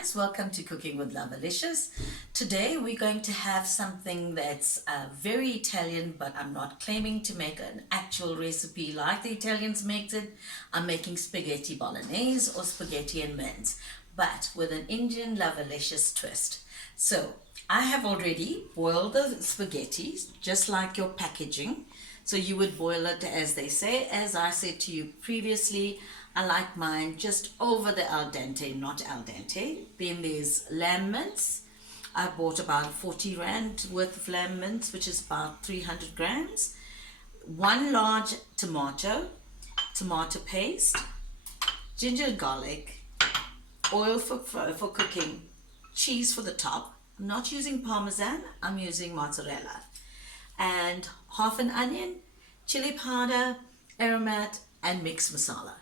guys, welcome to Cooking with Lovalicious. Today we're going to have something that's very Italian, but I'm not claiming to make an actual recipe like the Italians make it. I'm making spaghetti bolognese or spaghetti and mince, but with an Indian Lovalicious twist. So I have already boiled the spaghetti just like your packaging. So you would boil it as they say. As I said to you previously, I like mine just over the al dente, not al dente. Then there's lamb mince. I bought about 40 rand worth of lamb mince, which is about 300 grams. One large tomato paste, ginger and garlic, oil for cooking, cheese for the top. I'm not using parmesan, I'm using mozzarella. And half an onion, chili powder, aromat, and mixed masala.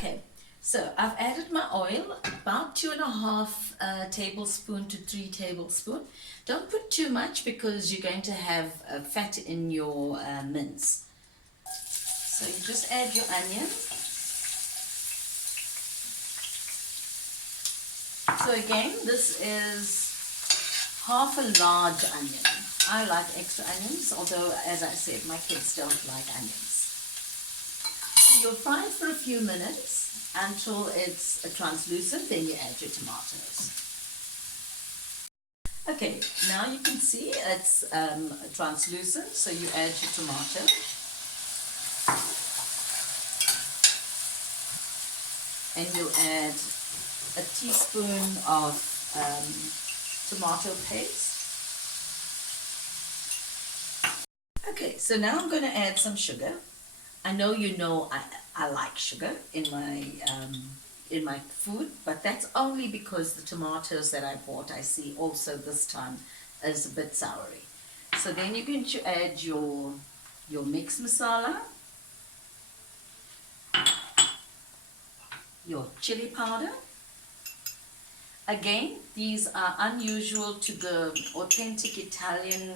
Okay, so I've added my oil, about 2.5 tablespoon to 3 tablespoon. Don't put too much because you're going to have fat in your mince. So you just add your onion. So again, this is half a large onion. I like extra onions, although as I said, my kids don't like onions. So you'll fry it for a few minutes until it's translucent, then you add your tomatoes. Okay, now you can see it's translucent, so you add your tomato. And you'll add a teaspoon of tomato paste. Okay, so now I'm going to add some sugar. I know I like sugar in my food, but that's only because the tomatoes that I bought, I see also this time is a bit soury. So then you're going to add your mixed masala, your chili powder. Again, these are unusual to the authentic Italian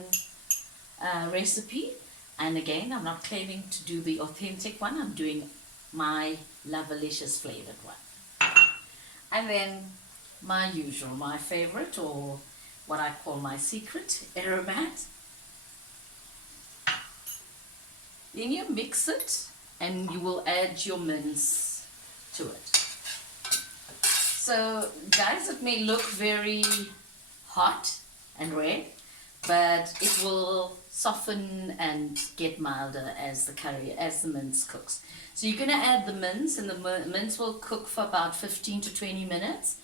recipe. And again, I'm not claiming to do the authentic one. I'm doing my Lovalicious flavored one. And then my usual, my favorite, or what I call my secret, aromat. Then you mix it and you will add your mince to it. So guys, it may look very hot and red, but it will soften and get milder as the mince cooks. So you're going to add the mince, and the mince will cook for about 15 to 20 minutes.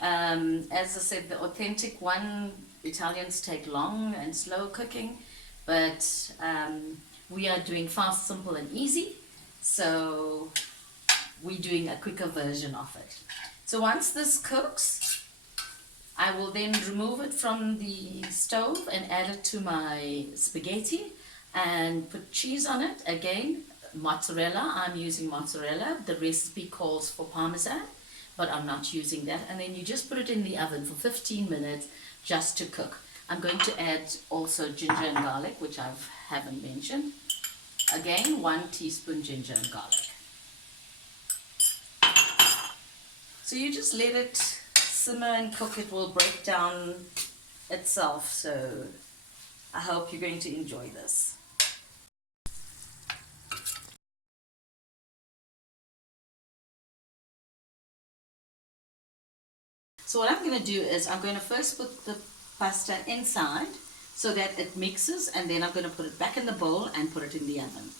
As I said, the authentic one, Italians take long and slow cooking, but we are doing fast, simple and easy, so we're doing a quicker version of it. So once this cooks, I will then remove it from the stove and add it to my spaghetti and put cheese on it. Again, mozzarella. I'm using mozzarella. The recipe calls for parmesan, but I'm not using that. And then you just put it in the oven for 15 minutes just to cook. I'm going to add also ginger and garlic, which I haven't mentioned. Again, 1 teaspoon ginger and garlic. So you just let it simmer and cook. It will break down itself, so I hope you're going to enjoy this. So what I'm going to do is I'm going to first put the pasta inside so that it mixes, and then I'm going to put it back in the bowl and put it in the oven.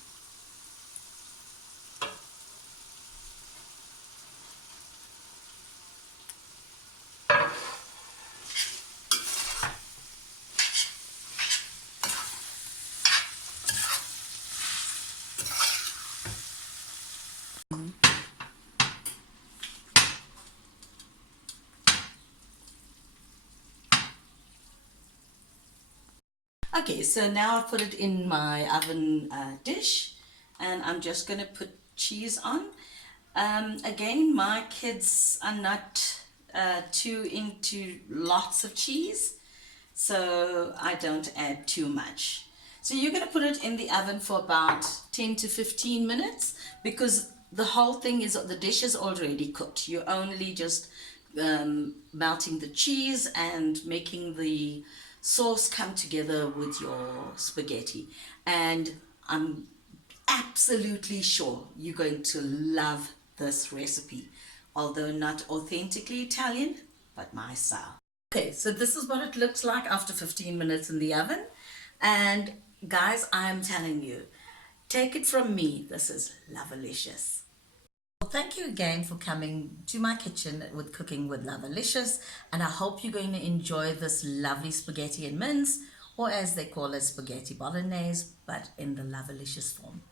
Okay, so now I've put it in my oven dish, and I'm just going to put cheese on. Again, my kids are not too into lots of cheese, so I don't add too much. So you're going to put it in the oven for about 10 to 15 minutes because the whole thing is, the dish is already cooked. You're only just melting the cheese and making the sauce come together with your spaghetti. And I'm absolutely sure you're going to love this recipe, although not authentically Italian, but my style. Okay, so this is what it looks like after 15 minutes in the oven. And guys, I'm telling you, take it from me, this is Lovalicious. Well, thank you again for coming to my kitchen with Cooking with Lovalicious, and I hope you're going to enjoy this lovely spaghetti and mince, or as they call it, spaghetti bolognese, but in the Lovalicious form.